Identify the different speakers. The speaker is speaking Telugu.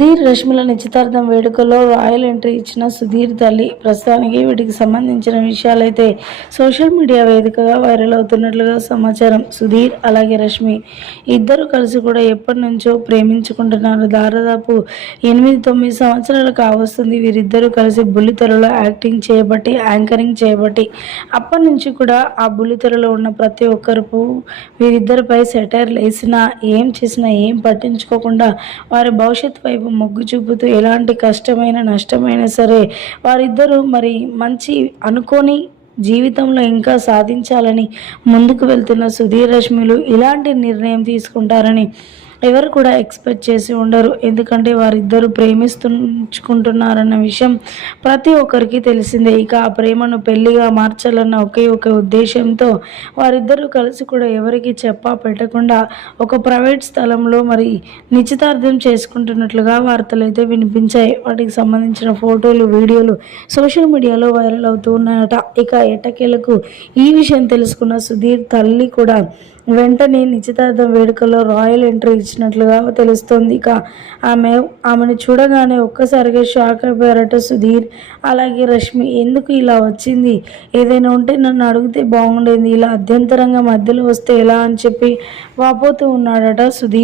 Speaker 1: సుధీర్ రష్మిల నిశ్చితార్థం వేడుకలో రాయల్ ఎంట్రీ ఇచ్చిన సుధీర్ తల్లి ప్రస్తుతానికి వీటికి సంబంధించిన విషయాలైతే సోషల్ మీడియా వేదికగా వైరల్ అవుతున్నట్లుగా సమాచారం. సుధీర్ అలాగే రష్మి ఇద్దరు కలిసి కూడా ఎప్పటి నుంచో ప్రేమించుకుంటున్నారు. దాదాపు ఎనిమిది తొమ్మిది సంవత్సరాలు కావస్తుంది వీరిద్దరూ కలిసి బుల్లితెరలో యాక్టింగ్ చేయబట్టి యాంకరింగ్ చేయబట్టి. అప్పటి నుంచి కూడా ఆ బుల్లితెరలో ఉన్న ప్రతి ఒక్కరు వీరిద్దరిపై సెటైర్లు వేసినా ఏం చేసినా ఏం పట్టించుకోకుండా వారి భవిష్యత్తు వైపు మొగ్గు చూపుతూ ఎలాంటి కష్టమైన నష్టమైనా సరే వారిద్దరూ మరి మంచి అనుకోని జీవితంలో ఇంకా సాధించాలని ముందుకు వెళ్తున్న సుధీర్ రశ్మిలు ఇలాంటి నిర్ణయం తీసుకుంటారని ఎవరు కూడా ఎక్స్పెక్ట్ చేసి ఉండరు. ఎందుకంటే వారిద్దరూ ప్రేమిస్తుంచుకుంటున్నారన్న విషయం ప్రతి ఒక్కరికి తెలిసిందే. ఇక ఆ ప్రేమను పెళ్ళిగా మార్చాలన్న ఒకే ఒక ఉద్దేశంతో వారిద్దరూ కలిసి కూడా ఎవరికి చెప్పా పెట్టకుండా ఒక ప్రైవేట్ స్థలంలో మరి నిశ్చితార్థం చేసుకుంటున్నట్లుగా వార్తలు అయితే వినిపించాయి. వాటికి సంబంధించిన ఫోటోలు వీడియోలు సోషల్ మీడియాలో వైరల్ అవుతూ ఉన్నాయట. ఇక ఎట్టకేలకు ఈ విషయం తెలుసుకున్న సుధీర్ తల్లి కూడా వెంటనే నిశ్చితార్థం వేడుకలో రాయల్ ఎంట్రీ ఇచ్చినట్లుగా తెలుస్తోంది. ఇక ఆమె ఆమెను చూడగానే ఒక్కసారిగా షాక్ అయిపోయారట సుధీర్. అలాగే రష్మి ఎందుకు ఇలా వచ్చింది? ఏదైనా ఉంటే నన్ను అడిగితే బాగుండేది. ఇలా అభ్యంతరంగా మధ్యలో వస్తే ఎలా? అని చెప్పి వాపోతూ ఉన్నాడట సుధీర్.